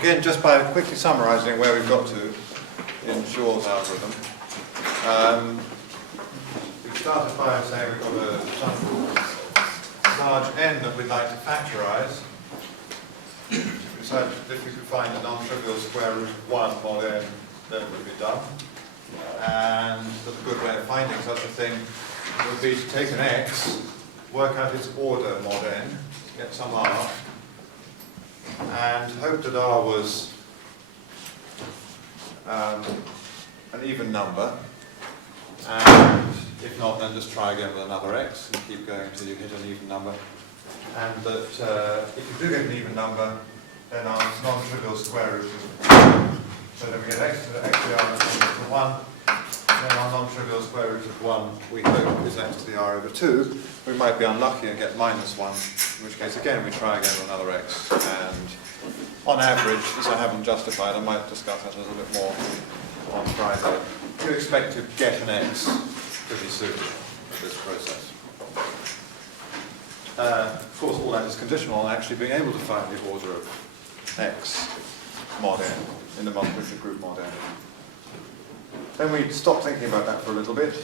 again, just by quickly summarizing where we've got to in Shor's algorithm. We started by saying we've got a large n that we'd like to factorize. We decided if we could find a non-trivial square root of 1 mod n, then it would be done. And a good way of finding such a thing would be to take an x, work out its order mod n, get some r, and hope that r was an even number. And if not, then just try again with another x and keep going until you hit an even number. And that if you do get an even number, then our non-trivial square root is 1. So then we get x to the r equal to 1. Then our non-trivial square root of 1, we hope, is x to the r over 2. We might be unlucky and get minus 1, in which case, again, we try again with another x. And on average, this I haven't justified, I might discuss that a little bit more on Friday. You expect to get an x pretty soon with this process. Of course, all that is conditional on actually being able to find the order of x mod n in the multiplicative group mod n. Then we stopped thinking about that for a little bit,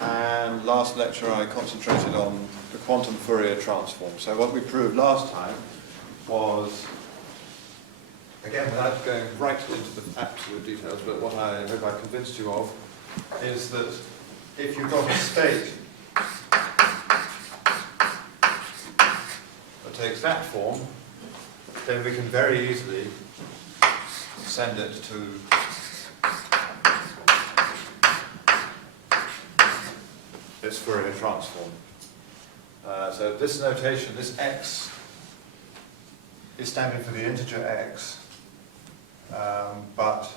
and last lecture I concentrated on the quantum Fourier transform. So what we proved last time was, again without going right into the absolute details, but what I hope I convinced you of, is that if you've got a state that takes that form, then we can very easily send it to this Fourier transform. So this notation, this x, is standing for the integer x, but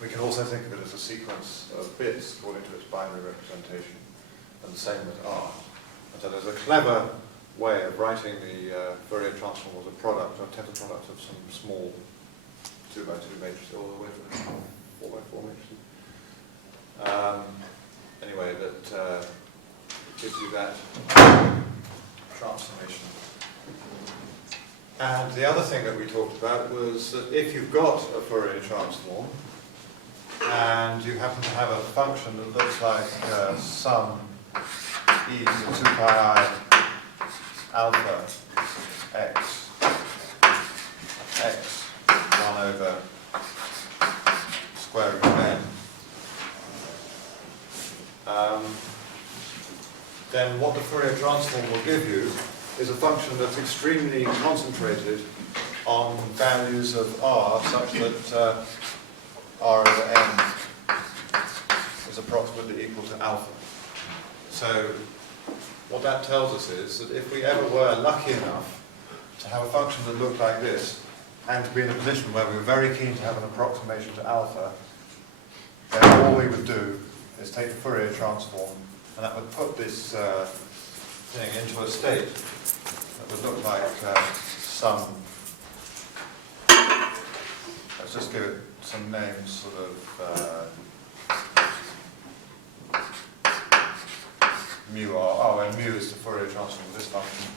we can also think of it as a sequence of bits according to its binary representation, and the same with r. And so there's a clever way of writing the Fourier transform as a product, or a tensor product of some small 2 by 2 matrices all the way to 4 by 4 matrices. Anyway, that gives you that transformation. And the other thing that we talked about was that if you've got a Fourier transform and you happen to have a function that looks like sum e to 2 pi I alpha x 1 over square root of n, then what the Fourier transform will give you is a function that's extremely concentrated on values of r such that r over n is approximately equal to alpha. So what that tells us is that if we ever were lucky enough to have a function that looked like this, and to be in a position where we were very keen to have an approximation to alpha, then all we would do is take the Fourier transform, and that would put this thing into a state that would look like some, let's just give it some names, sort of mu r, oh, and mu is the Fourier transform of this function,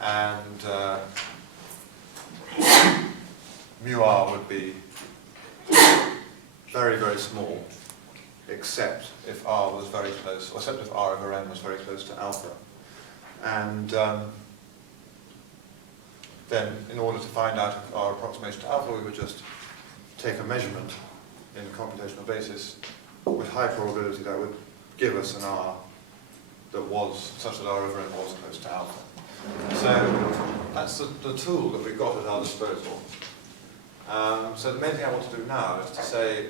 and mu r would be very, very small, except if r was very close, or except if r over n was very close to alpha. And then, in order to find out our approximation to alpha, we would just take a measurement in a computational basis with high probability that would give us an r that was such that r over n was close to alpha. So that's the tool that we've got at our disposal. So the main thing I want to do now is to say,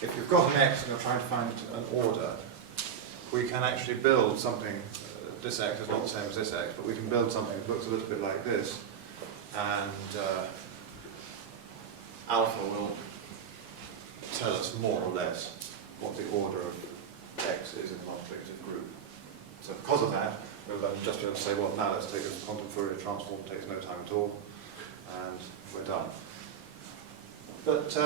if you've got an x and you're trying to find an order, we can actually build something. This x is not the same as this x, but we can build something that looks a little bit like this, and alpha will tell us more or less what the order of x is in the multiplicative group. So because of that, we'll then just be able to say, well, now let's take a quantum Fourier transform, it takes no time at all, and we're done. But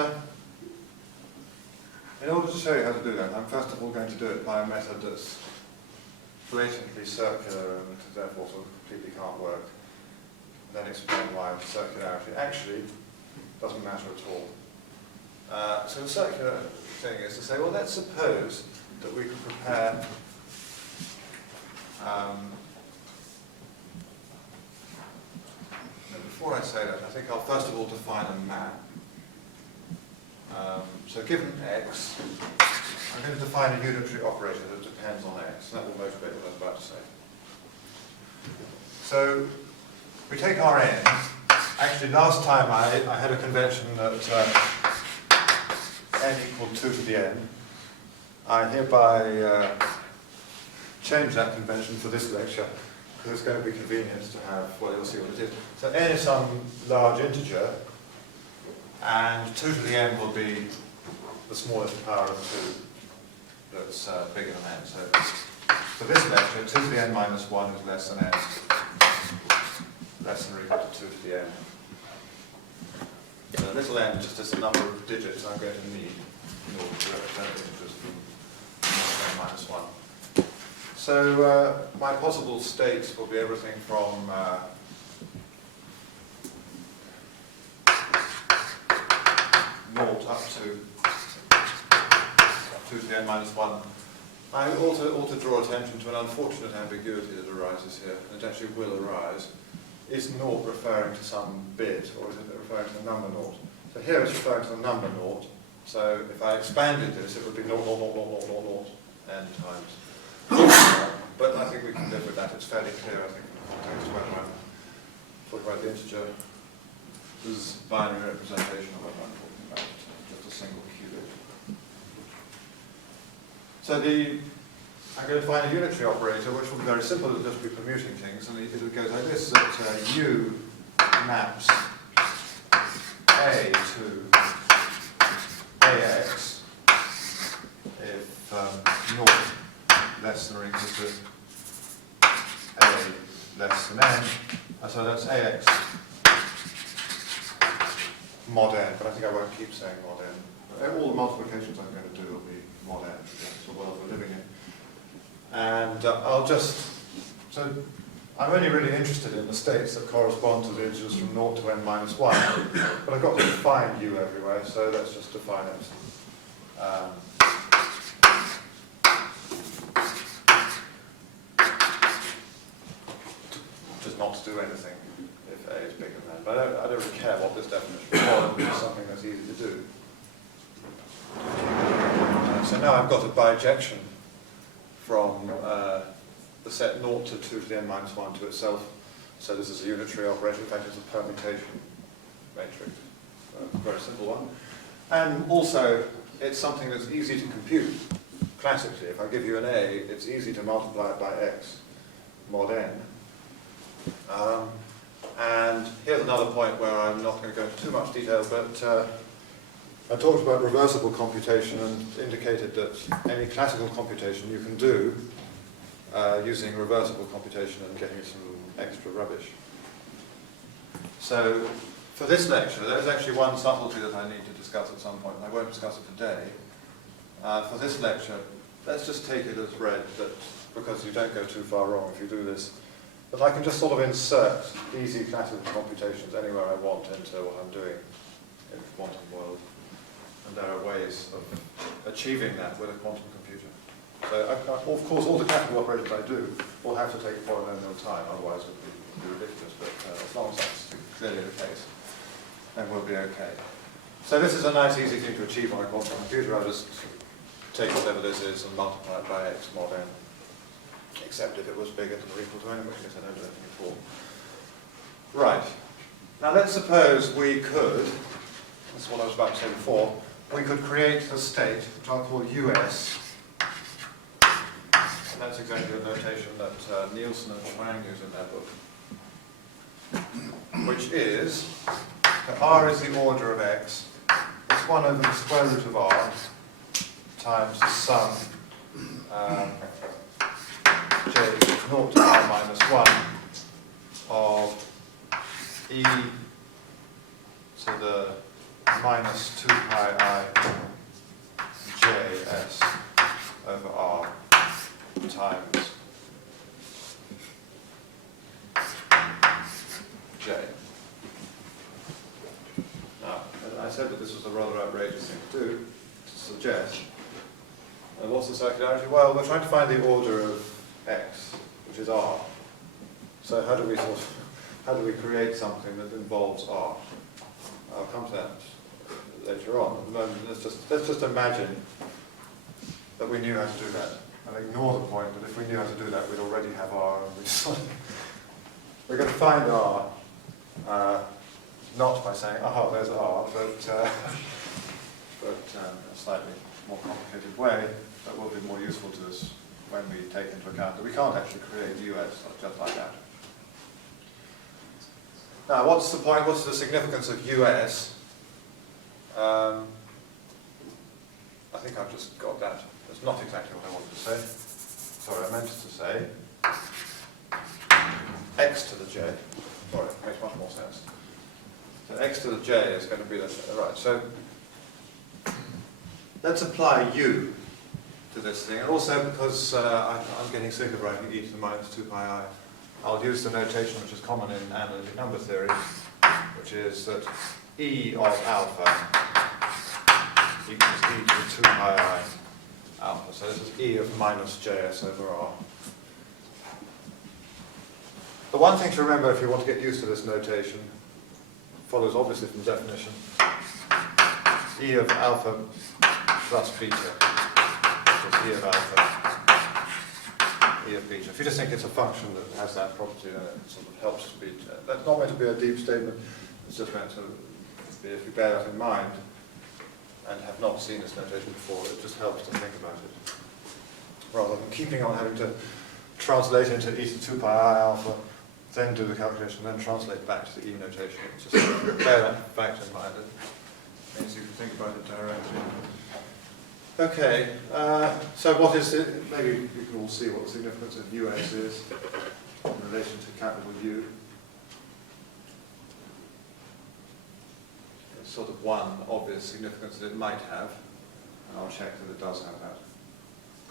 in order to show you how to do that, I'm first of all going to do it by a method that's blatantly circular and therefore sort of completely can't work. then explain why circularity actually doesn't matter at all. So the circular thing is to say, well, let's suppose that we can prepare before I say that, I think I'll first of all define a map. So given x, I'm going to define a unitary operator that depends on x. That will motivate what I'm about to say. So we take Rn. Actually, last time I had a convention that n equaled 2 to the n. I hereby change that convention for this lecture, because it's going to be convenient to have, well, you'll see what it is. So n is some large integer, and 2 to the n will be the smallest power of 2 that's bigger than n. So for this lecture, 2 to the n minus 1 is less than n, less than or equal to 2 to the n. So little n just is the number of digits I'm going to need in order to represent integers from n minus 1. So my possible states will be everything from 0 up to 2 to the n minus 1. I ought to draw attention to an unfortunate ambiguity that arises here, and it actually will arise. Is 0 referring to some bit, or is it referring to the number 0? So here it's referring to the number 0. So if I expanded this, it would be 0, 0, 0, 0, 0, 0, n times. But I think we can live with that. It's fairly clear, I think, from the context when I'm talking about the integer. This is binary representation of what I'm talking about, just a single qubit. So I'm going to find a unitary operator, which will be very simple. It'll just be permuting things, and it goes like this: that U maps A to AX if 0 less than or equal to A less than n. So that's AX mod n, but I think I won't keep saying mod n. All the multiplications I'm going to do will be mod n. That's the world we're living in. And so I'm only really interested in the states that correspond to the integers from 0 to n minus 1, but I've got to define U everywhere, so let's just define it. Just not to do anything if A is bigger than n. But I don't really care what this definition is for, it's something that's easy to do. So now I've got a bijection from the set 0 to 2 to the n minus 1 to itself. So this is a unitary operator. In fact, it's a permutation matrix. A very simple one. And also, it's something that's easy to compute. Classically, if I give you an A, it's easy to multiply it by x mod n. And here's another point where I'm not going to go into too much detail, but I talked about reversible computation and indicated that any classical computation you can do using reversible computation and getting some extra rubbish. So for this lecture, there's actually one subtlety that I need to discuss at some point, and I won't discuss it today. For this lecture, let's just take it as read that, because you don't go too far wrong if you do this, that I can just sort of insert easy classical computations anywhere I want into what I'm doing in the quantum world. And there are ways of achieving that with a quantum computer. So, of course, all the classical operators I do will have to take polynomial time, otherwise it would be ridiculous. But as long as that's clearly the case, then we'll be okay. So this is a nice, easy thing to achieve on a quantum computer. I'll just take whatever this is and multiply it by x mod n. Except if it was bigger than or equal to n, in which case I don't do anything at all. Right. Now let's suppose we could, this is what I was about to say before, we could create a state, which I'll call US, and that's exactly the notation that Nielsen and Wang use in their book, which is that R is the order of x, it's 1 over the square root of R times the sum j is 0 to R minus 1 of e to the minus 2 pi I js over R times j. Now, I said that this was a rather outrageous thing to do, to suggest. And what's the circularity? Well, we're trying to find the order of x, which is r. So how do we create something that involves r? I'll come to that later on. At the moment, let's just imagine that we knew how to do that. And ignore the point that if we knew how to do that, we'd already have r. And we're going to find r, not by saying, oh, there's r, but in a slightly more complicated way that will be more useful to us when we take into account that we can't actually create US just like that. Now, what's the point? What's the significance of US? I think I've just got that. That's not exactly what I wanted to say. Sorry, I meant to say x to the j. Sorry, it makes much more sense. So x to the j is going to be the right. So let's apply u to this thing, and also because I'm getting sick of writing e to the minus 2 pi I, I'll use the notation which is common in analytic number theory, which is that e of alpha equals e to 2 pi I alpha. So this is e of minus js over r. The one thing to remember if you want to get used to this notation follows obviously from definition. E of alpha plus beta equals E of alpha, E of beta. If you just think it's a function that has that property, then it sort of helps to be. That's not meant to be a deep statement. It's just meant to be, if you bear that in mind and have not seen this notation before, it just helps to think about it. Rather than keeping on having to translate into e to 2 pi I alpha, then do the calculation, then translate back to the e notation. It's just bear that fact in mind. It means you can think about it directly. Okay, so what is it? Maybe you can all see what the significance of US is in relation to capital U. It's sort of one obvious significance that it might have, and I'll check that it does have that.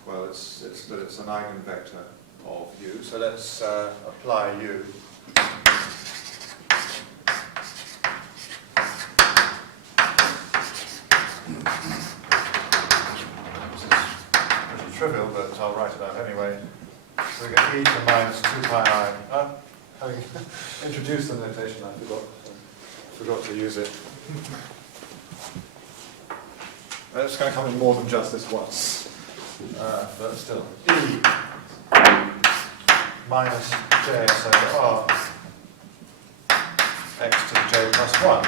Well, it's that it's an eigenvector of U, so let's apply U. Trivial, but I'll write it out anyway. So we get e to the minus 2 pi I. Having introduced the notation, I forgot to use it. It's going to come in more than just this once. But still, e minus js over r x to the j plus 1.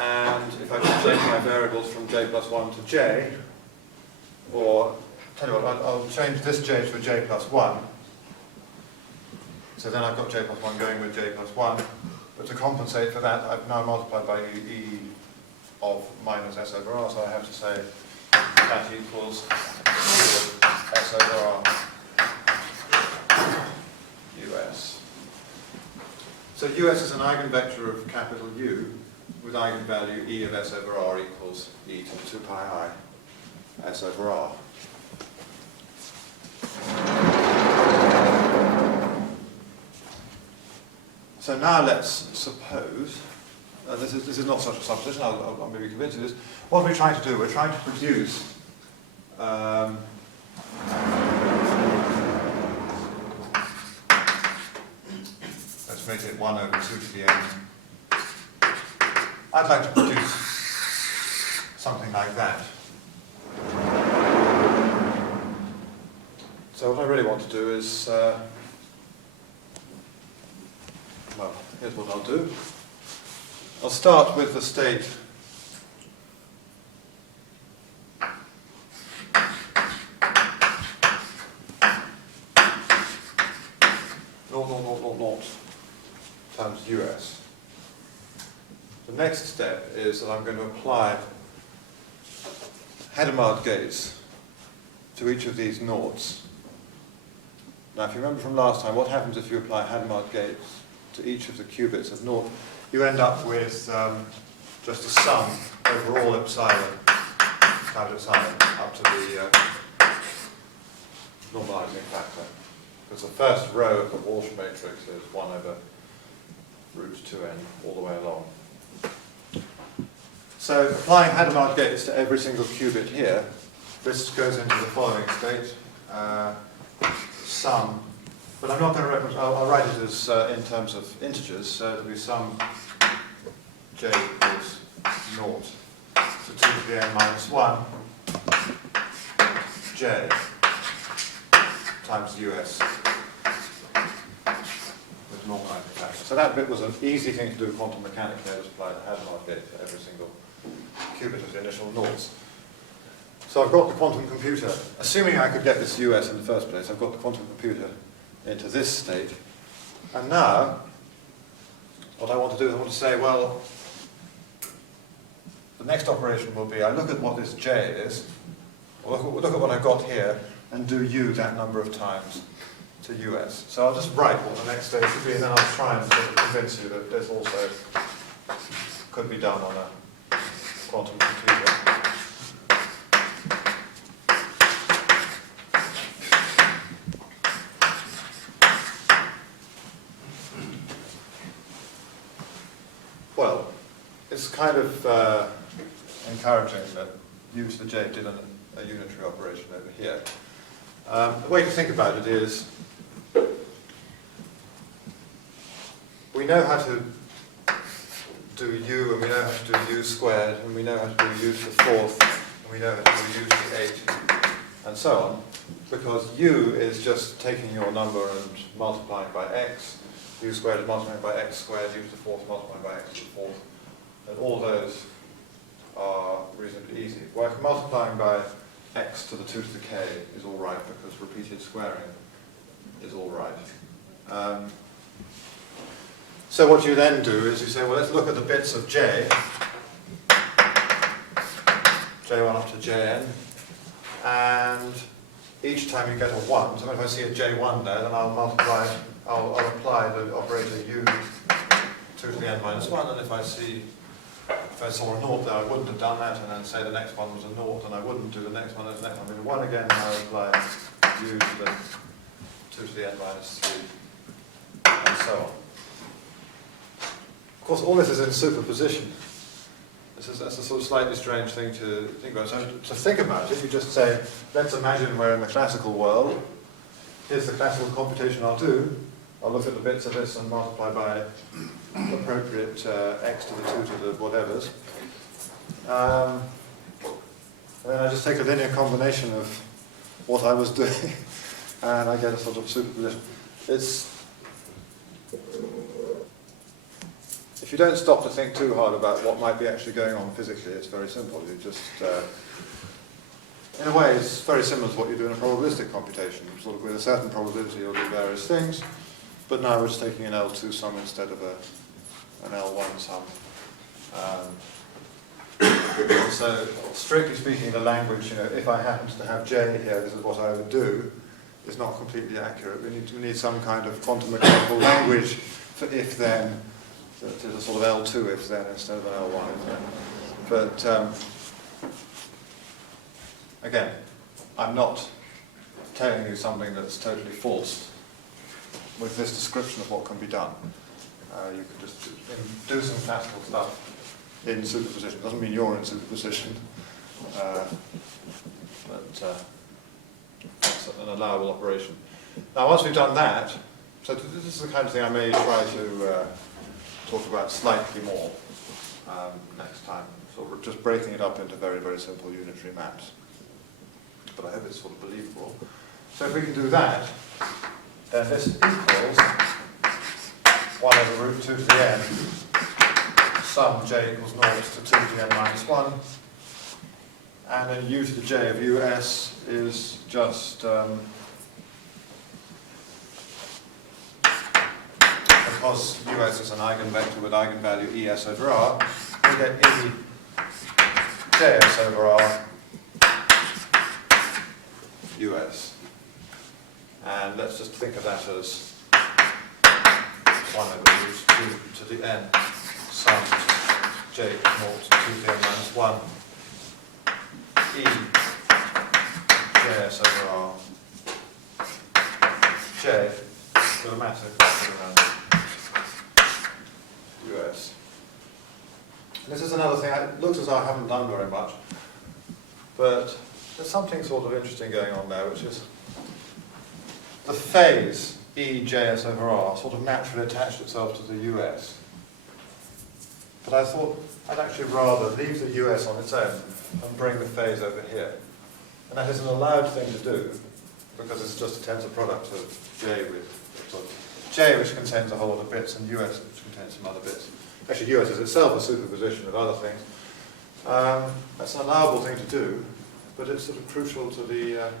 And if I can change my variables from j plus 1 to j, or, tell you what, I'll change this j to a j plus 1. So then I've got j plus 1 going with j plus 1. But to compensate for that, I've now multiplied by e of minus s over r, so I have to say that equals s over r us. So us is an eigenvector of capital U with eigenvalue e of s over r equals e to the 2 pi I. S over R. So now let's suppose, this is not such a supposition, I'll maybe convince you of this. What are we trying to do? We're trying to produce let's make it 1 over 2 to the n. I'd like to produce something like that. So what I really want to do is, well, here's what I'll do. I'll start with the state times US. The next step is that I'm going to apply Hadamard gates to each of these noughts. Now, if you remember from last time, what happens if you apply Hadamard gates to each of the qubits of naught? You end up with just a sum over all epsilon, up to the normalizing factor. because the first row of the Walsh matrix is 1 over root 2n all the way along. So applying Hadamard gates to every single qubit here, this goes into the following state, sum, but I'm not going to reference, I'll write it as in terms of integers, so it'll be sum j equals 0 to 2 to the n minus 1 j times us with normalized factor. So that bit was an easy thing to do quantum mechanically. I just applied the Hadamard gate to every single qubit of the initial noughts. So I've got the quantum computer. Assuming I could get this US in the first place, I've got the quantum computer into this state. And now, what I want to do is I want to say, well, the next operation will be, I look at what this J is, or look at what I've got here, and do U that number of times to US. So I'll just write what the next stage should be, and then I'll try and sort of convince you that this also could be done on a quantum computer. Well, it's kind of encouraging that U to the J did a unitary operation over here. The way to think about it is, we know how to do U, and we know how to do U squared, and we know how to do U to the fourth, and we know how to do U to the 8, and so on, because U is just taking your number and multiplying by x, U squared is multiplying by x squared, U to the fourth multiplying by x to the fourth, and all those are reasonably easy. Well, multiplying by x to the 2 to the k is all right, because repeated squaring is all right. So what you then do is you say, well, let's look at the bits of j, j1 up to jn, and each time you get a 1, so if I see a j1 there, then I'll apply the operator u 2 to the n minus 1, and if I saw a naught there, I wouldn't have done that, and then say the next one was a naught, and I wouldn't do the next one, and the next one would be 1 again, and I would apply u to the 2 to the n minus 3, and so on. Of course, all this is in superposition. That's a sort of slightly strange thing to think about. So to think about it, you just say, let's imagine we're in the classical world. Here's the classical computation I'll do. I'll look at the bits of this and multiply by appropriate x to the 2 to the whatevers. And then I just take a linear combination of what I was doing, and I get a sort of superposition. If you don't stop to think too hard about what might be actually going on physically, it's very simple. You just, in a way, it's very similar to what you do in a probabilistic computation. Sort of with a certain probability, you'll do various things, but now we're just taking an L2 sum instead of an L1 sum. So, strictly speaking, the language, if I happened to have J here, this is what I would do, is not completely accurate. We need some kind of quantum mechanical language for if-then. It is a sort of L2 if-then instead of an L1 if-then. But again, I'm not telling you something that's totally false with this description of what can be done. You can just do some classical stuff in superposition. It doesn't mean you're in superposition, but it's an allowable operation. Now, once we've done that, so this is the kind of thing I may try to talk about slightly more next time, sort of just breaking it up into very, very simple unitary maps. But I hope it's sort of believable. So if we can do that, then this equals 1 over root 2 to the n, sum j equals 0 to 2 to the n minus 1, and then u to the j of us is just because us is an eigenvector with eigenvalue es over r, we get e js over r us. And let's just think of that as 1 over root 2 to the n sum j equals 0 to 2 to the n minus 1 e js over r J with a matter around US. And this is another thing, it looks as though I haven't done very much, but there's something sort of interesting going on there, which is the phase EJS over R sort of naturally attached itself to the US. But I thought I'd actually rather leave the US on its own and bring the phase over here. And that is an allowed thing to do, because it's just a tensor product of J with sort of J, which contains a whole lot of bits, and US, which contains some other bits. Actually, US is itself a superposition of other things. That's an allowable thing to do, but it's sort of crucial to the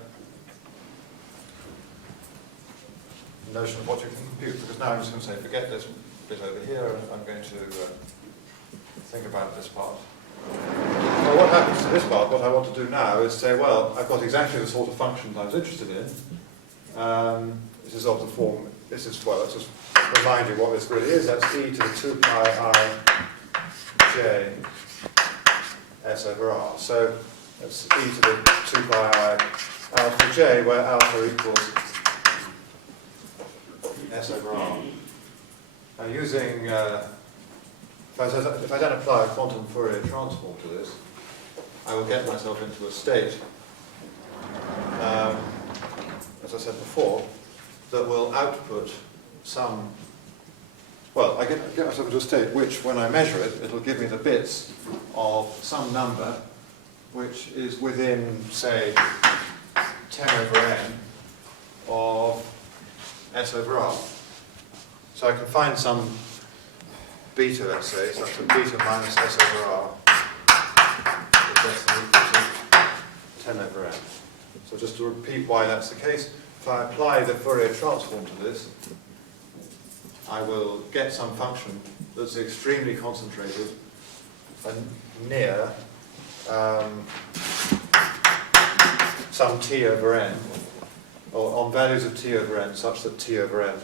notion of what you can compute, because now I'm just going to say, forget this bit over here, and I'm going to think about this part. Well, what happens to this part, what I want to do now is say, well, I've got exactly the sort of functions I was interested in. This is of the form, this is, well, let's just remind you what this really is. That's e to the 2 pi I j s over r. So that's e to the 2 pi I alpha j, where alpha equals s over r. Now using, if I then apply a quantum Fourier transform to this, I will get myself into a state, as I said before, that will output some, well, I get myself into a state which, when I measure it, it'll give me the bits of some number which is within, say, 10 over n of s over r. So I can find some beta, let's say, such that beta minus s over r is less than or equal to 10 over n. So just to repeat why that's the case, if I apply the Fourier transform to this, I will get some function that's extremely concentrated and near some t over n, or on values of t over n such that t over n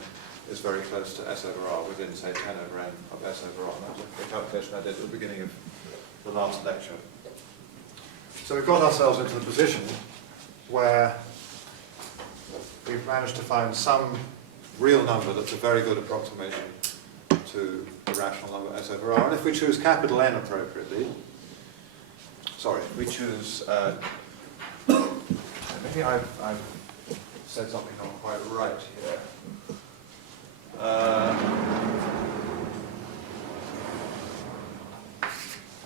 is very close to s over r, within, say, 10 over n of s over r. That was the calculation I did at the beginning of the last lecture. So we've got ourselves into the position where we've managed to find some real number that's a very good approximation to the rational number s over r. And if we choose capital N appropriately, sorry, if we choose, maybe I've said something not quite right here. I'm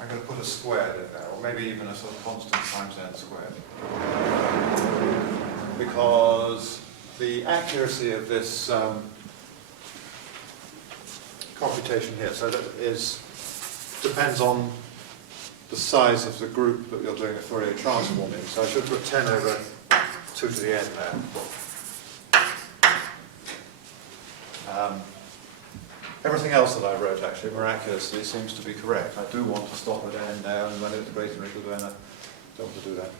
going to put a squared in there, or maybe even a sort of constant times n squared. Because the accuracy of this computation here, so that depends on the size of the group that you're doing the Fourier transform in. So I should put 10 over 2 to the n there. Everything else that I wrote, actually, miraculously, seems to be correct. I do want to stop at n there, and when it's greater than or equal to n, I don't want to do that.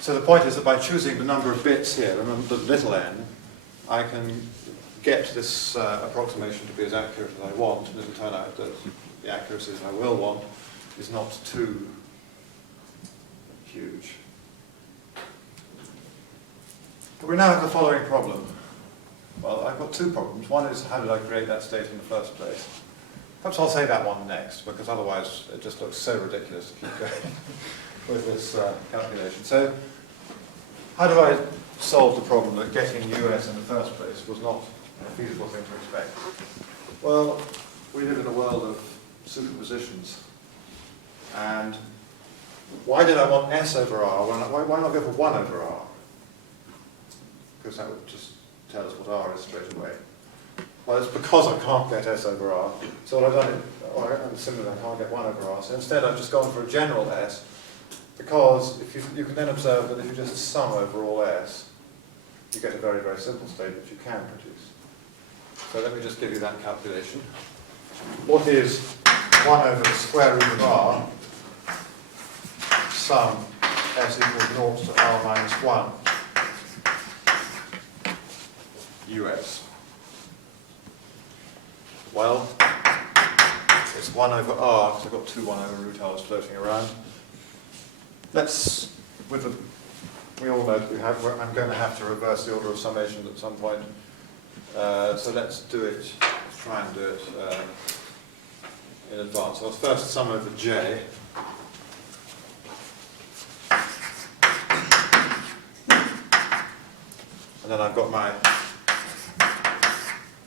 So the point is that by choosing the number of bits here, the little n, I can get this approximation to be as accurate as I want, and it'll turn out that the accuracy that I will want is not too huge. But we now have the following problem. Well, I've got two problems. One is, how did I create that state in the first place? Perhaps I'll say that one next, because otherwise it just looks so ridiculous to keep going with this calculation. So, how do I solve the problem that getting US in the first place was not a feasible thing to expect? Well, we live in a world of superpositions. And why did I want S over R? Why not go for 1 over R? Because that would just tell us what R is straight away. Well, it's because I can't get S over R. So what I've done, and similarly, I can't get 1 over R. So instead I've just gone for a general S, because if you can then observe that if you just sum over all S, you get a very, very simple state which you can produce. So let me just give you that calculation. What is 1 over the square root of R, sum S equals 0 to R minus 1, US? Well, it's 1 over R, because I've got two 1 over root R's floating around. Let's, with the we all know that I'm going to have to reverse the order of summations at some point. So let's do it, let's try and do it in advance. So I'll first sum over j. And then I've got my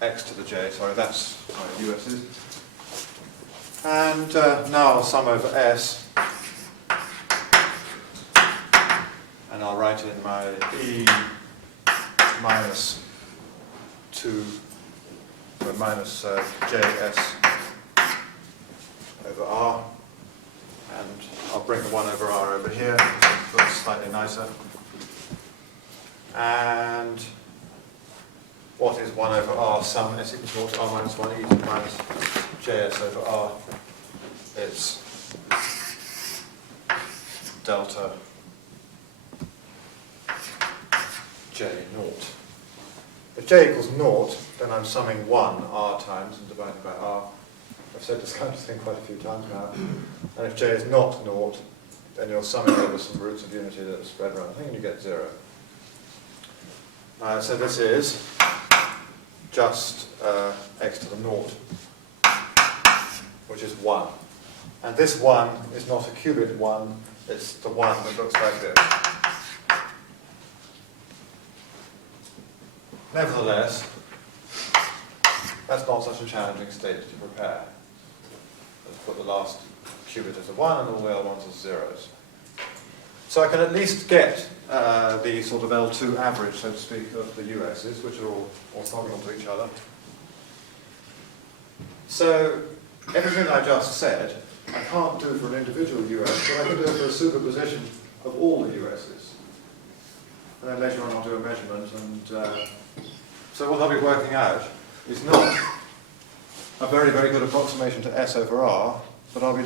x to the j, sorry, that's my US's. And now I'll sum over s. And I'll write in my e minus 2, so minus js over r. And I'll bring the 1 over r over here, so it's slightly nicer. And what is 1 over r sum s equals r minus 1 e to the minus js over r? It's delta j naught. If j equals naught, then I'm summing 1 r times and dividing by r. I've said this kind of thing quite a few times now. And if j is not naught, then you're summing over some roots of unity that are spread around the thing and you get 0. So this is just x to the naught, which is 1. And this 1 is not a cubic 1, it's the 1 that looks like this. Nevertheless, that's not such a challenging state to prepare. Let's put the last qubit as a 1 and all the other ones as zeros. So I can at least get the sort of L2 average, so to speak, of the US's, which are all orthogonal to each other. So everything I just said, I can't do for an individual US, but I can do it for a superposition of all the US's. And then later on I'll do a measurement, and so what I'll be working out is not a very, very good approximation to S over R, but I'll be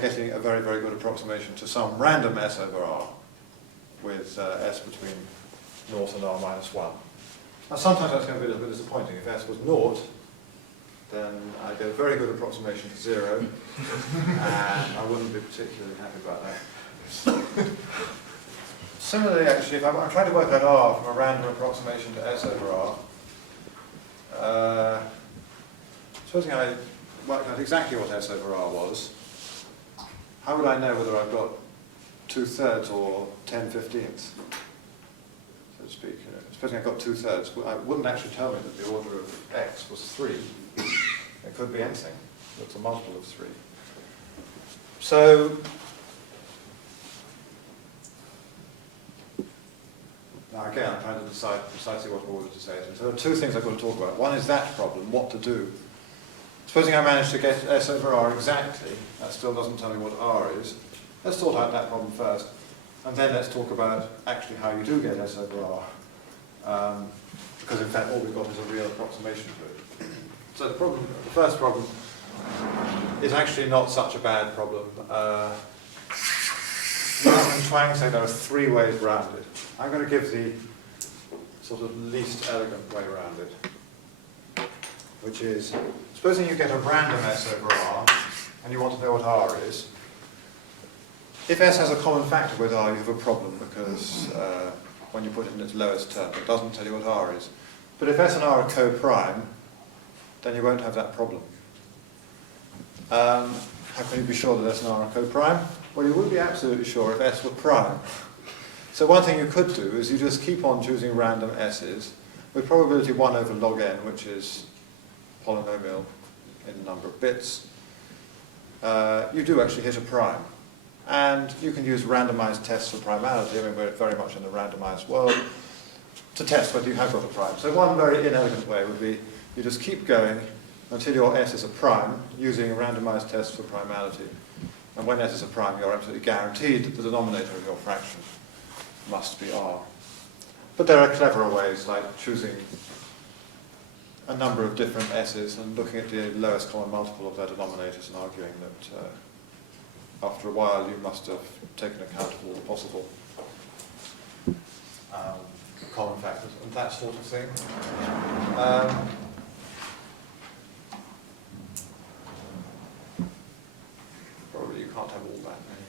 getting a very, very good approximation to some random S over R with S between 0 and R minus 1. Now sometimes that's going to be a little bit disappointing. If S was 0, then I get a very good approximation to 0, and I wouldn't be particularly happy about that. Similarly, actually, if I'm trying to work out R from a random approximation to S over R, supposing I worked out exactly what S over R was, how would I know whether I've got 2/3 or 10/15ths, so to speak? Supposing I've got 2/3, it wouldn't actually tell me that the order of x was 3. It could be anything. It's a multiple of 3. So, now again, I'm trying to decide precisely what order to say it in. So there are two things I've got to talk about. One is that problem, what to do. Supposing I manage to get S over R exactly, that still doesn't tell me what R is. Let's sort out that problem first, and then let's talk about actually how you do get S over R. Because in fact all we've got is a real approximation to it. So the first problem is actually not such a bad problem. I'm trying to say there are 3 ways around it. I'm going to give the sort of least elegant way around it, which is, supposing you get a random S over R, and you want to know what R is. If S has a common factor with R, you have a problem, because when you put it in its lowest term, it doesn't tell you what R is. But if S and R are co-prime, then you won't have that problem. How can you be sure that S and R are co-prime? Well, you would be absolutely sure if S were prime. So one thing you could do is you just keep on choosing random S's with probability 1 over log n, which is polynomial in the number of bits. You do actually hit a prime. And you can use randomized tests for primality. I mean, we're very much in the randomized world, to test whether you have got a prime. So one very inelegant way would be you just keep going until your S is a prime, using randomized tests for primality. And when S is a prime, you're absolutely guaranteed that the denominator of your fraction must be R. But there are cleverer ways, like choosing a number of different S's and looking at the lowest common multiple of their denominators and arguing that after a while you must have taken account of all the possible common factors and that sort of thing. Probably you can't have all that many.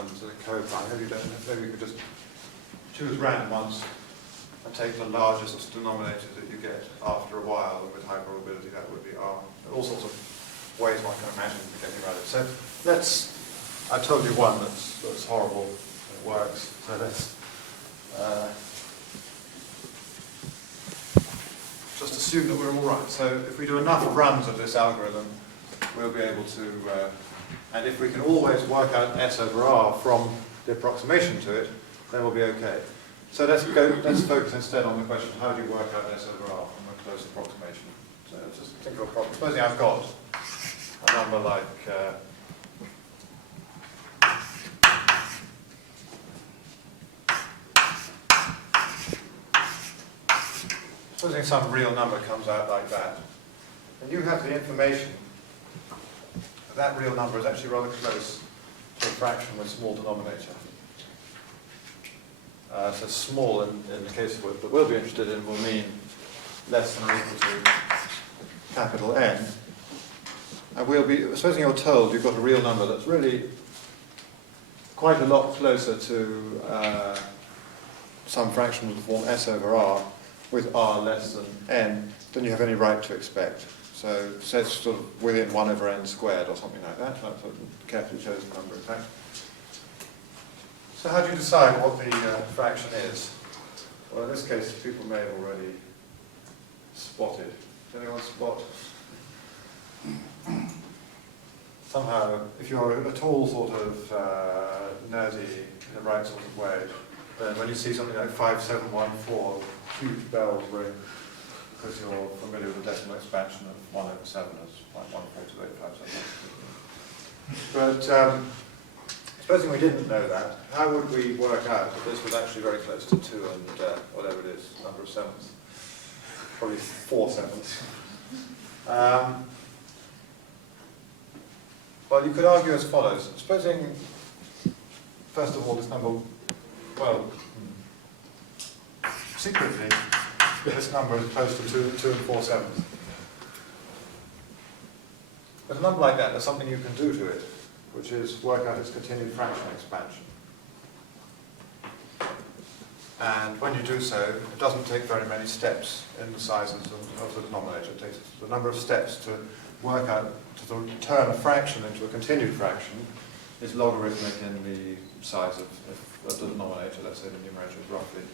numbers that are co-prime. Maybe you don't. Maybe you could just choose random ones and take the largest denominator that you get after a while, and with high probability that would be R. There are all sorts of ways one can imagine getting around it. So let's, I told you one that's horrible, it works, so let's just assume that we're all right. So if we do enough runs of this algorithm, we'll be able to, and if we can always work out S over R from the approximation to it, then we'll be okay. So let's focus instead on the question, how do you work out S over R from a close approximation? So let's just think of a problem. Supposing I've got a number like supposing some real number comes out like that, and you have the information that that real number is actually rather close to a fraction with small denominator. So small in the case of what we'll be interested in will mean less than or equal to capital N. And we'll be, supposing you're told you've got a real number that's really quite a lot closer to some fraction of the form S over R, with R less than N, than you have any right to expect. So it's sort of within 1 over N squared or something like that. That's a carefully chosen number, in fact. So how do you decide what the fraction is? Well, in this case, people may have already spotted. Does anyone spot? Somehow, if you're at all sort of nerdy in the right sort of way, then when you see something like 5714, huge bells ring because you're familiar with the decimal expansion of 1 over 7 as like 1/42857. But supposing we didn't know that, how would we work out that this was actually very close to 2 and whatever it is, number of sevenths? Probably 4 sevenths. Well, you could argue as follows. Supposing, first of all, this number, well, secretly, this number is close to 2 and 4 sevenths. With a number like that, there's something you can do to it, which is work out its continued fraction expansion. And when you do so, it doesn't take very many steps in the sizes of the denominator. It takes the number of steps to work out, to turn a fraction into a continued fraction is logarithmic in the size of the denominator. Let's say the numerator is roughly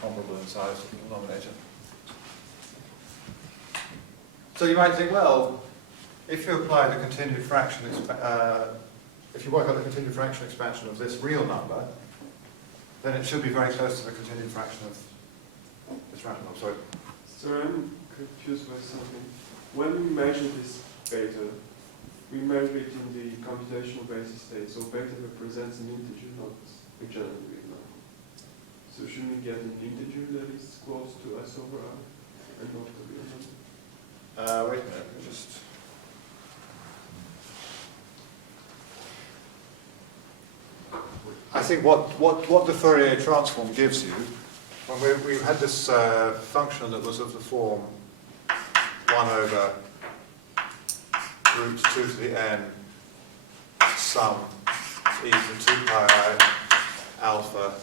comparable in size to the denominator. So you might think, well, if you apply the continued fraction, if you work out the continued fraction expansion of this real number, then it should be very close to the continued fraction of this random number. Sorry. Sorry, I'm confused by something. When we measure this beta, we measure it in the computational basis state, so beta represents an integer, not a general real number. So should we get an integer that is close to S over R and not a real number? Wait a minute, just... I think what the Fourier transform gives you, when we had this function that was of the form 1 over root 2 to the n sum e to 2 pi I alpha,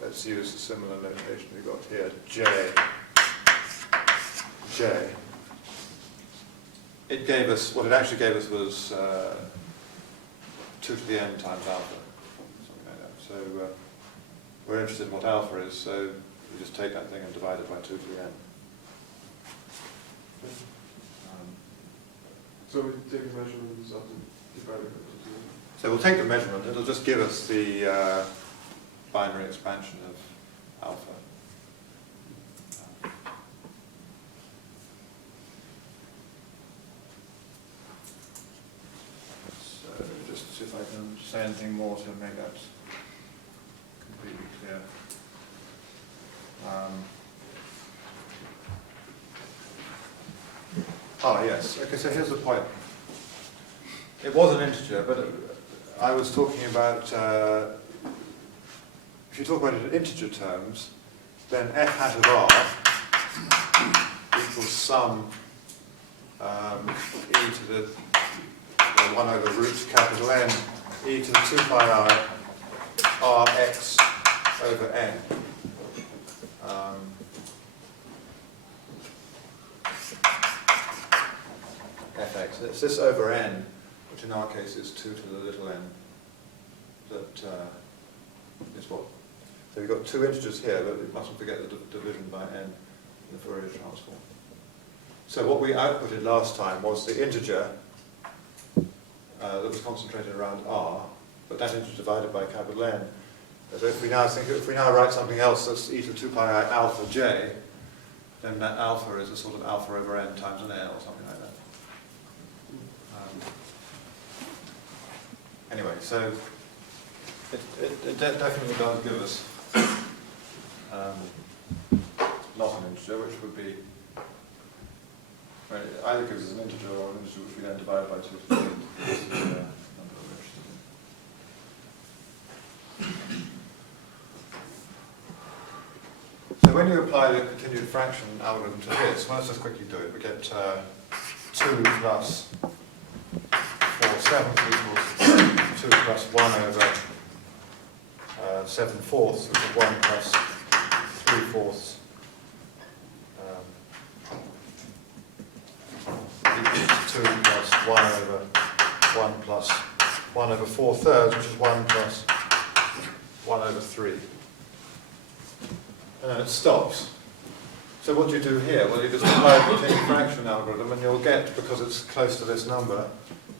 let's use a similar notation we got here, j. It gave us, what it actually gave us was 2 to the n times alpha. So we're interested in what alpha is, so we just take that thing and divide it by 2 to the n. So we take a measurement of this up and divide it by 2 to the n. So we'll take the measurement, it'll just give us the binary expansion of alpha. So just see if I can say anything more to make that completely clear. Yes. Okay, so here's the point. It was an integer, but I was talking about, if you talk about it in integer terms, then f hat of r equals sum e to the 1 over root capital N e to the 2 pi I Rx over n. Fx. It's this over n, which in our case is 2 to the little n, that is what. So you've got two integers here, but you mustn't forget the division by n in the Fourier transform. So what we outputted last time was the integer that was concentrated around r, but that integer divided by capital N. So if we now write something else that's e to 2 pi I alpha j, then that alpha is a sort of alpha over n times an n or something like that. Anyway, so it definitely does give us not an integer, which would be, well, it either gives us an integer or an integer which we then divide by 2 to the number of registers. So when you apply the continued fraction algorithm to this, well, let's just quickly do it. We get 2 plus 4/7 equals 2 plus 1 over 7/4, which is 1 plus 3/4 equals 2 plus 1 over 1 plus 1 over 4/3, which is 1 plus 1 over 3. And then it stops. So what do you do here? Well, you just apply the continued fraction algorithm, and you'll get, because it's close to this number,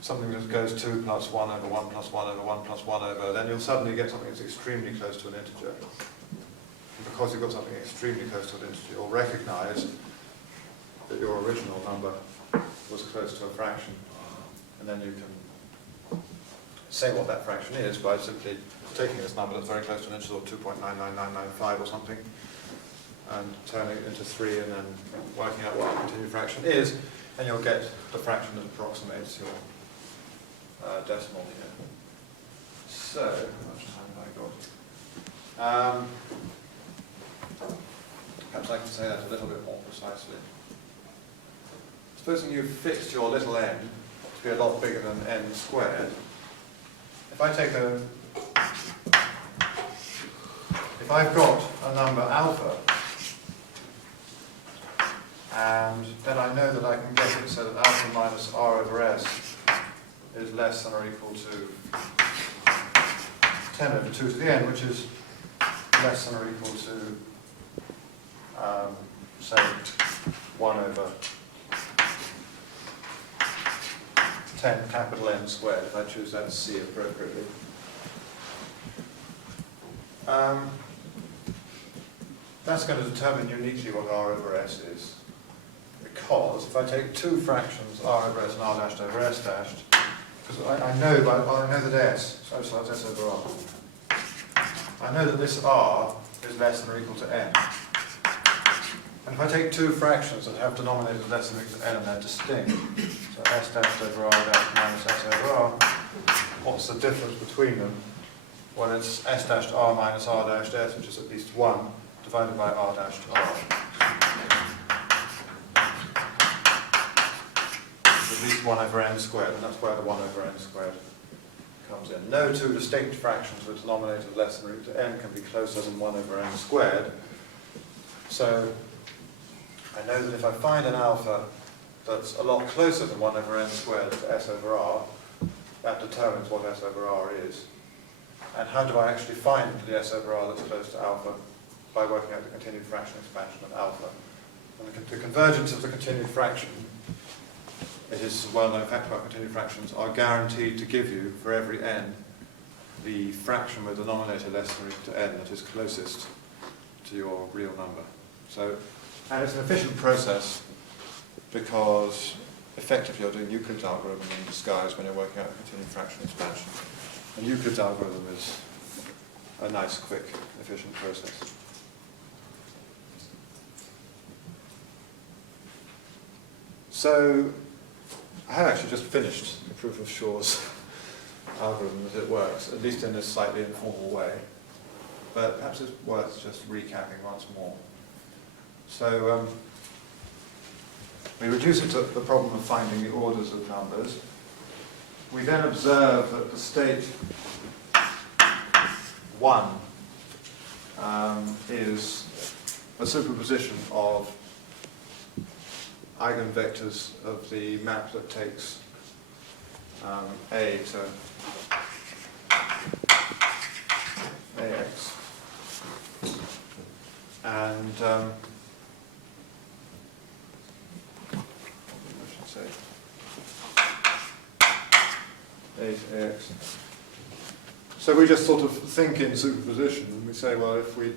something that goes 2 plus 1 over 1 plus 1 over 1 plus 1 over, then you'll suddenly get something that's extremely close to an integer. And because you've got something extremely close to an integer, you'll recognize that your original number was close to a fraction, and then you can say what that fraction is by simply taking this number that's very close to an integer, or 2.99995 or something, and turning it into 3, and then working out what the continued fraction is, and you'll get the fraction that approximates your decimal here. So, how much time have I got? Perhaps I can say that a little bit more precisely. Supposing you've fixed your little n to be a lot bigger than n squared, if I've got a number alpha, and then I know that I can get it so that alpha minus r over s is less than or equal to 10 over 2 to the n, which is less than or equal to, say, 1 over 10 capital N squared, if I choose that C appropriately. That's going to determine uniquely what r over s is. Because if I take two fractions, r over s and r dashed over s dashed, because I know that s, so that's s over r. I know that this r is less than or equal to n. And if I take two fractions that have denominators less than or equal to n and they're distinct, so s dashed over r dashed minus s over r, what's the difference between them? Well, it's s dashed r minus r dashed s, which is at least 1, divided by r dashed r. At least 1 over n squared, and that's where the 1 over n squared comes in. No two distinct fractions with denominators less than or equal to n can be closer than 1 over n squared. So I know that if I find an alpha that's a lot closer than 1 over n squared to s over r, that determines what s over r is. And how do I actually find the s over r that's close to alpha? By working out the continued fraction expansion of alpha. And the convergence of the continued fraction, it is a well-known fact about continued fractions, are guaranteed to give you, for every n, the fraction with the denominator less than or equal to n that is closest to your real number. So, and it's an efficient process because effectively you're doing Euclid's algorithm in disguise when you're working out the continued fraction expansion. And Euclid's algorithm is a nice, quick, efficient process. So, I have actually just finished the proof of Shor's algorithm as it works, at least in this slightly informal way. But perhaps it's worth just recapping once more. So, we reduce it to the problem of finding the orders of numbers. we then observe that the state 1 is a superposition of eigenvectors of the map that takes A to AX. And I should say A to AX. So we just sort of think in superposition, and we say, well, if we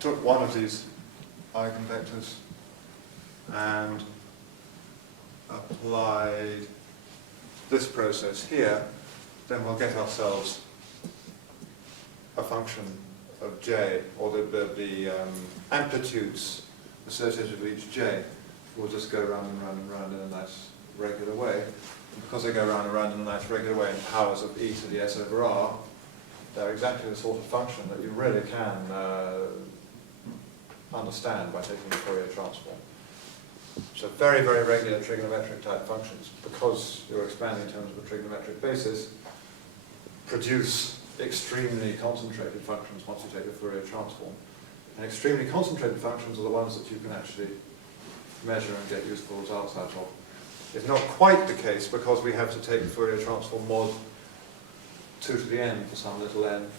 took one of these eigenvectors and applied this process here, then we'll get ourselves a function of j, or the amplitudes associated with each j will just go round and round and round in a nice regular way. And because they go round and round in a nice regular way in powers of e to the s over r, they're exactly the sort of function that you really can understand by taking the Fourier transform. So very, very regular trigonometric type functions, because you're expanding in terms of a trigonometric basis, produce extremely concentrated functions once you take the Fourier transform. And extremely concentrated functions are the ones that you can actually measure and get useful results out of. It's not quite the case because we have to take the Fourier transform mod 2 to the n for some little n,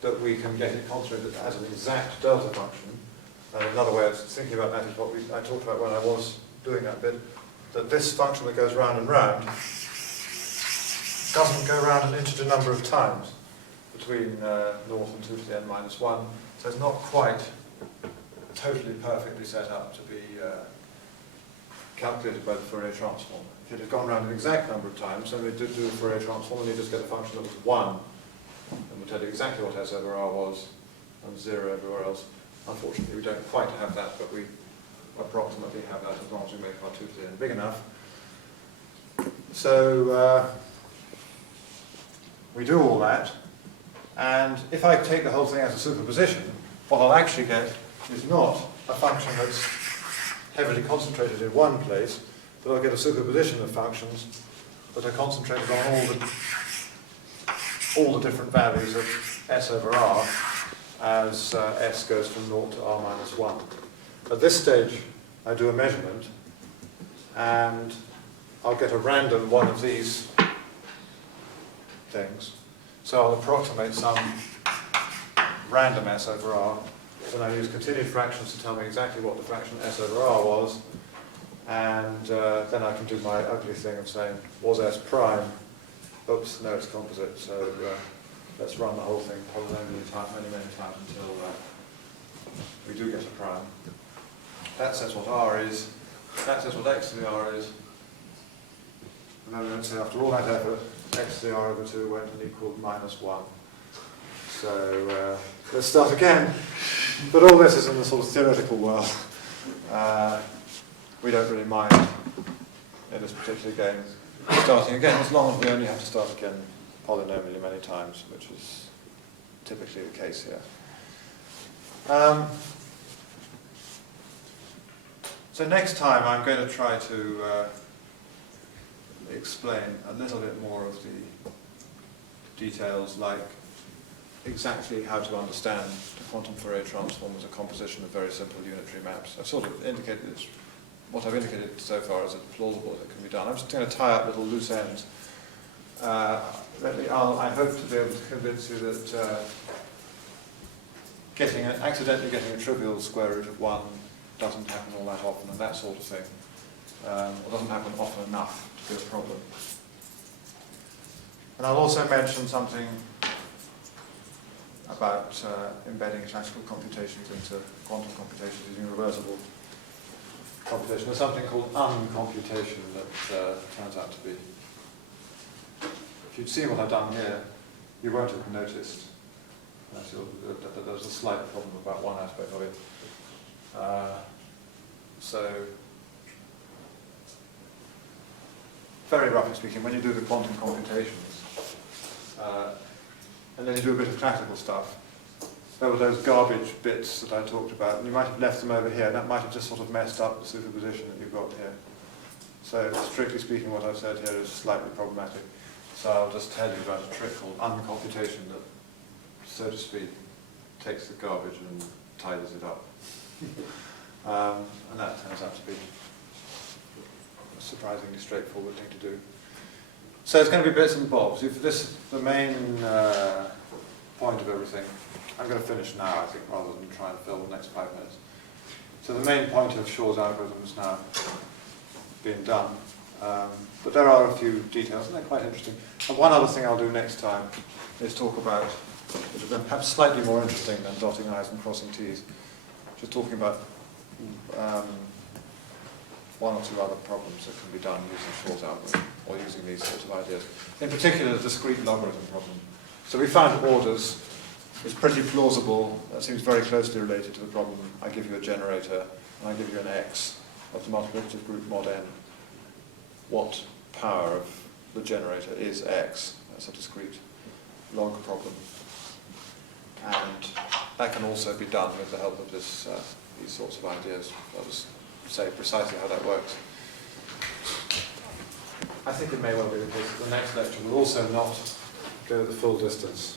that we can get it concentrated as an exact delta function. And another way of thinking about that is what I talked about when I was doing that bit, that this function that goes round and round doesn't go round an integer number of times between 0 and 2 to the n minus 1, so it's not quite totally perfectly set up to be calculated by the Fourier transform. If it had gone round an exact number of times, then we did do the Fourier transform and you just get a function that was 1, and we'll tell you exactly what s over r was, and 0 everywhere else. Unfortunately, we don't quite have that, but we approximately have that as long as we make our 2 to the n big enough. So we do all that, and if I take the whole thing as a superposition, what I'll actually get is not a function that's heavily concentrated in one place, but I'll get a superposition of functions that are concentrated on all the different values of s over r as s goes from 0 to r minus 1. At this stage, I do a measurement, and I'll get a random one of these things. So I'll approximate some random s over r. Then I use continued fractions to tell me exactly what the fraction s over r was, and then I can do my ugly thing of saying, was s prime? Oops, no, it's composite, so let's run the whole thing polynomially many, many times until we do get a prime. That says what r is, that says what x to the r is, and then we're going to say after all that effort, x to the r over 2 went and equaled minus 1. So let's start again. But all this is in the sort of theoretical world. We don't really mind in this particular game starting again, as long as we only have to start again polynomially many times, which is typically the case here. So next time I'm going to try to explain a little bit more of the details, like exactly how to understand the quantum Fourier transform as a composition of very simple unitary maps. I've sort of indicated this, what I've indicated so far is plausible that it can be done. I'm just going to tie up little loose ends. I hope to be able to convince you that accidentally getting a trivial square root of 1 doesn't happen all that often, and that sort of thing. Or doesn't happen often enough to be a problem. And I'll also mention something about embedding classical computations into quantum computations using reversible computation. There's something called uncomputation that turns out to be. If you'd seen what I've done here, you won't have noticed that there's a slight problem about one aspect of it. So, very roughly speaking, when you do the quantum computations, and then you do a bit of classical stuff, there were those garbage bits that I talked about, and you might have left them over here, and that might have just sort of messed up the superposition that you've got here. So, strictly speaking, what I've said here is slightly problematic. So I'll just tell you about a trick called uncomputation that, so to speak, takes the garbage and tidies it up. And that turns out to be a surprisingly straightforward thing to do. So it's going to be bits and bobs. If this is the main point of everything, I'm going to finish now, I think, rather than try and fill the next 5 minutes. So the main point of Shor's algorithm is now being done. But there are a few details, and they're quite interesting. And one other thing I'll do next time is talk about, which is perhaps slightly more interesting than dotting I's and crossing T's, just talking about one or two other problems that can be done using Shor's algorithm, or using these sorts of ideas. In particular, the discrete logarithm problem. So we found orders is pretty plausible. That seems very closely related to the problem. I give you a generator, and I give you an x of the multiplicative group mod n. What power of the generator is x? That's a discrete log problem. And that can also be done with the help of this, these sorts of ideas. I'll just say precisely how that works. I think it may well be the case that the next lecture will also not go the full distance.